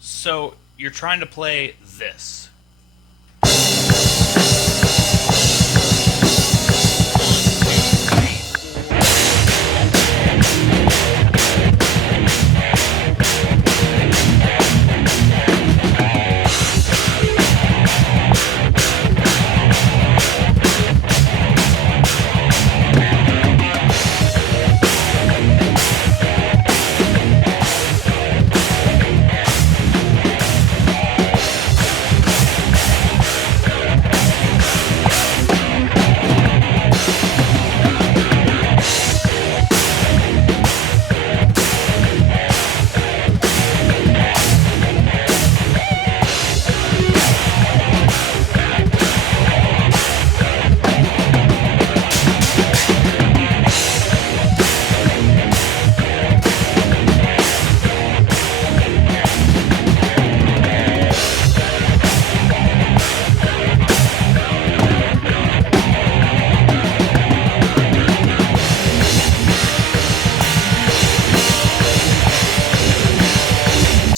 So you're trying to play this.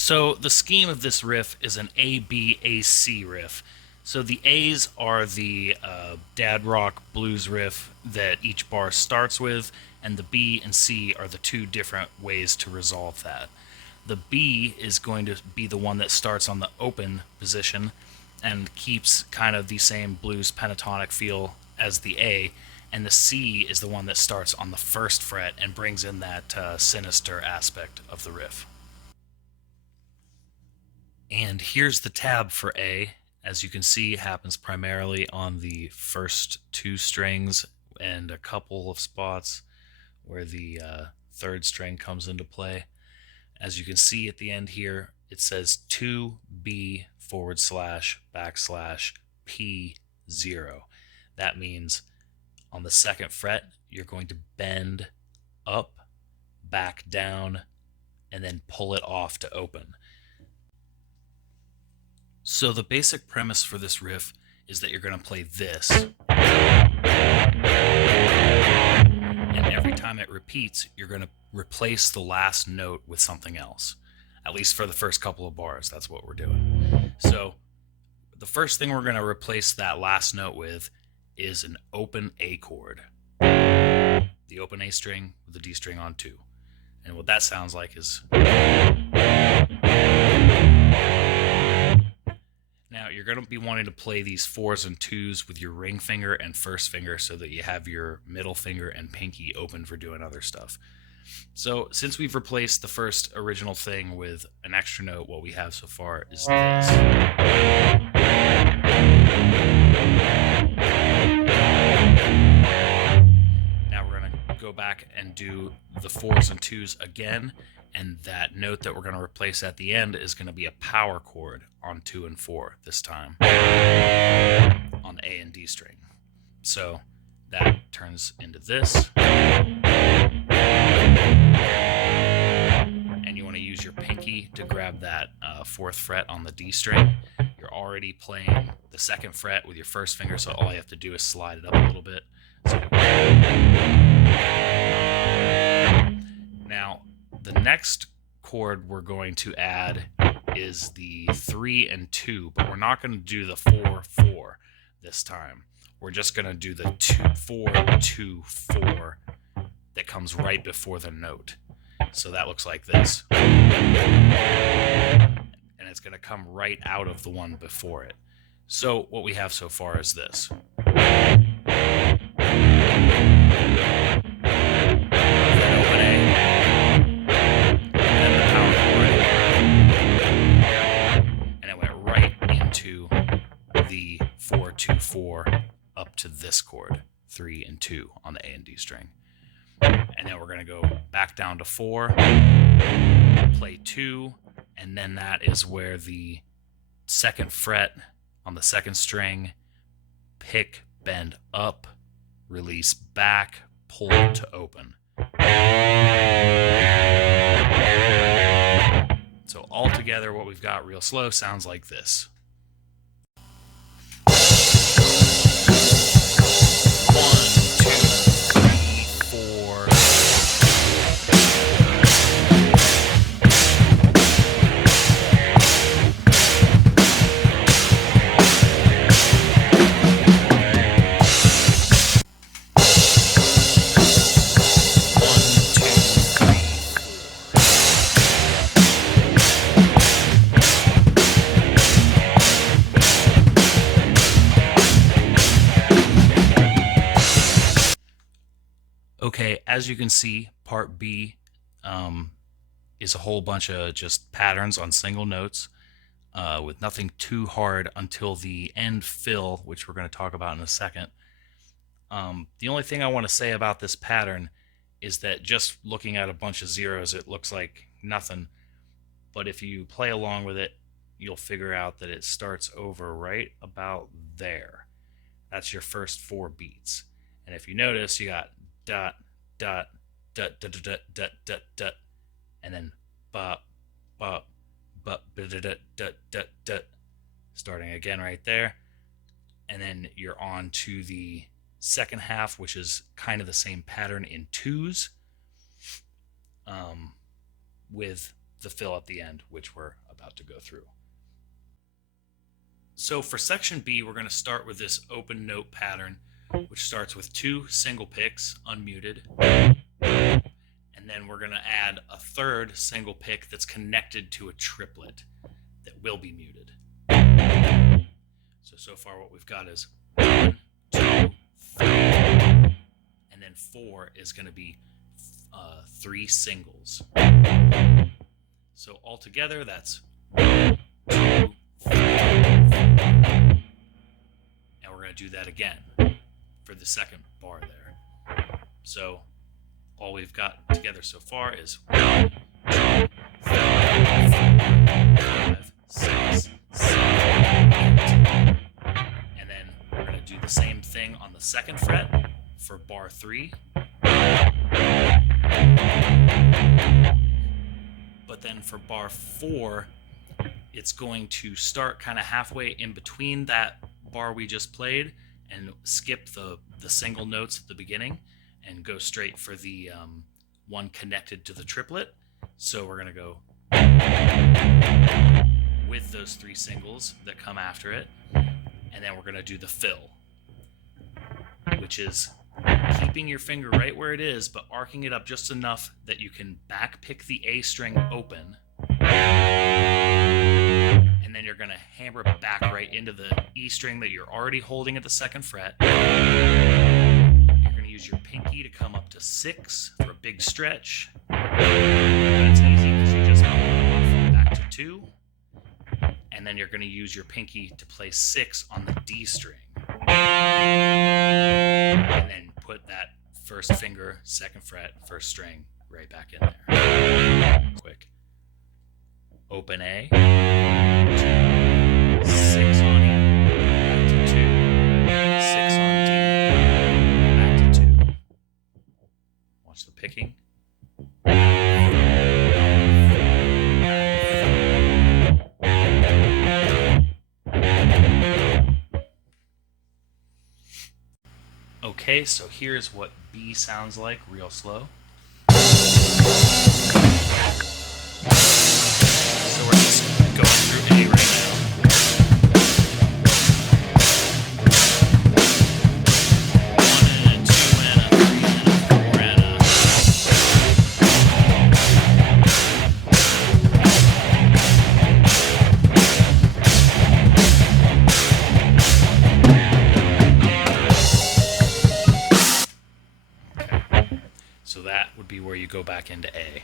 So the scheme of this riff is an A-B-A-C riff. So the A's are the dad rock blues riff that each bar starts with, and the B and C are the two different ways to resolve that. The B is going to be the one that starts on the open position and keeps kind of the same blues pentatonic feel as the A, and the C is the one that starts on the first fret and brings in that sinister aspect of the riff. And here's the tab for A. As you can see, it happens primarily on the first two strings and a couple of spots where the third string comes into play. As you can see at the end here, it says 2B / P0. That means on the second fret, you're going to bend up, back down, and then pull it off to open. So the basic premise for this riff is that you're going to play this, and every time it repeats, you're going to replace the last note with something else. At least for the first couple of bars, that's what we're doing. So the first thing we're going to replace that last note with is an open A chord. The open A string with the D string on 2. And what that sounds like is... Now, you're going to be wanting to play these 4s and 2s with your ring finger and first finger so that you have your middle finger and pinky open for doing other stuff. So, since we've replaced the first original thing with an extra note, what we have so far is this. Now we're going to go back and do the 4s and 2s again, and that note that we're going to replace at the end is going to be a power chord on 2 and 4 this time on the A and D string. So that turns into this. And you want to use your pinky to grab that 4th fret on the D string. You're already playing the 2nd fret with your first finger, so all you have to do is slide it up a little bit. So now, the next chord we're going to add is the 3 and 2, but we're not going to do the 4/4 this time. We're just going to do the 2/4/2/4 that comes right before the note. So that looks like this. And it's going to come right out of the one before it. So what we have so far is this. The 4/2/4 up to this chord, 3 and 2 on the A and D string. And then we're going to go back down to 4, play 2, and then that is where the 2nd fret on the 2nd string, pick, bend up, release back, pull to open. So all together, what we've got real slow sounds like this. as you can see, part B is a whole bunch of just patterns on single notes with nothing too hard until the end fill, which we're going to talk about in a second. The only thing I want to say about this pattern is that just looking at a bunch of zeros, it looks like nothing. But if you play along with it, you'll figure out that it starts over right about there. That's your first 4 beats. And if you notice, you got dot, dot, dot, dot, dot, dot, dot, dot, and then bop, bop, bop, dot, dot, dot, dot, dot, starting again right there. And then you're on to the second half, which is kind of the same pattern in 2s, with the fill at the end, which we're about to go through. So for section B, we're going to start with this open note pattern, which starts with 2 single picks, unmuted, and then we're going to add a third single pick that's connected to a triplet that will be muted. So far what we've got is 1, 2, 3, and then 4 is going to be 3 singles. So altogether, that's 1, 2, 3, 4. And we're going to do that again for the second bar there. So all we've got together so far is 1, 2, 3, 4, 5, 6, 7, 8. And then we're going to do the same thing on the 2nd fret for bar 3. But then for bar 4, it's going to start kind of halfway in between that bar we just played and skip the single notes at the beginning and go straight for the one connected to the triplet. So we're going to go with those 3 singles that come after it, and then we're going to do the fill, which is keeping your finger right where it is, but arcing it up just enough that you can back pick the A string open, and then you're going to hammer back right into the E string that you're already holding at the 2nd fret. You're going to use your pinky to come up to 6 for a big stretch. That's easy because you just pull it off back to 2. And then you're going to use your pinky to play 6 on the D string. And then put that first finger, 2nd fret, 1st string right back in there. Quick. Open A, 2, 6 on E, back to 2, 6 on D, back to 2. Watch the picking. Okay, so here's what B sounds like real slow. So we're just going through A right now. So that would be where you go back into A.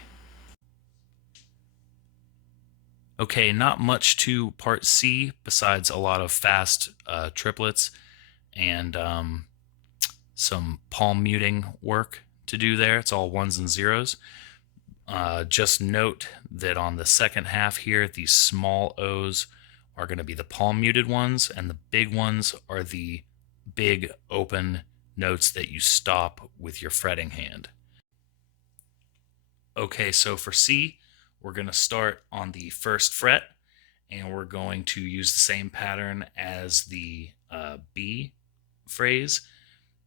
Okay, not much to part C besides a lot of fast triplets and some palm muting work to do there. It's all 1s and 0s. Just note that on the 2nd half here, these small O's are going to be the palm muted ones, and the big ones are the big open notes that you stop with your fretting hand. Okay, so for C, we're going to start on the 1st fret, and we're going to use the same pattern as the B phrase,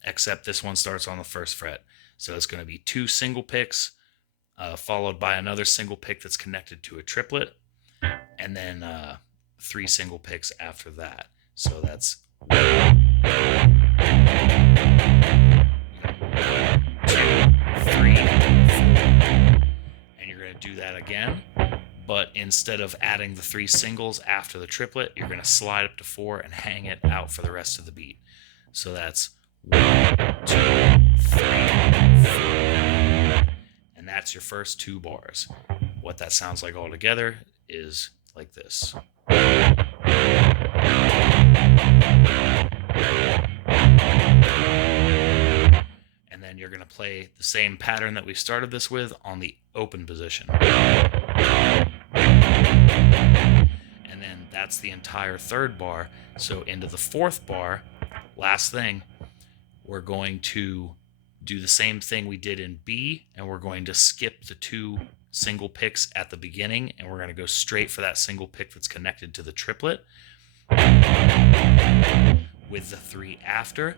except this one starts on the 1st fret. So it's going to be 2 single picks, followed by another single pick that's connected to a triplet, and then 3 single picks after that. So that's 1, 2, 3, 4. And you're going to do that again, but instead of adding the 3 singles after the triplet, you're going to slide up to 4 and hang it out for the rest of the beat. So that's 1, 2, 3, 4. that's your first 2 bars. What that sounds like all together is like this. And then you're going to play the same pattern that we started this with on the open position. And then that's the entire 3rd bar. So into the 4th bar, last thing, we're going to do the same thing we did in B, and we're going to skip the 2 single picks at the beginning, and we're going to go straight for that single pick that's connected to the triplet with the 3 after,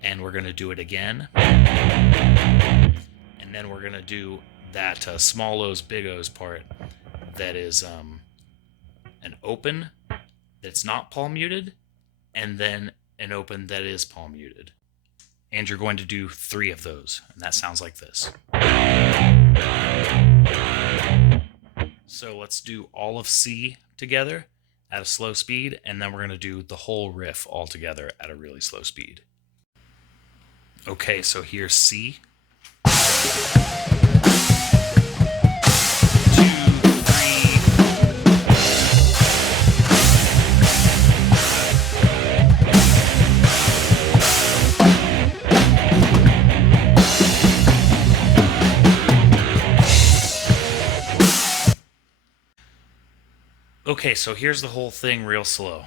and we're going to do it again. And then we're going to do that small O's, big O's part that is an open that's not palm muted, and then an open that is palm muted. And you're going to do 3 of those, and that sounds like this. So let's do all of C together at a slow speed, and then we're going to do the whole riff all together at a really slow speed. Okay, so here's C. 2, 3. Okay, so here's the whole thing real slow.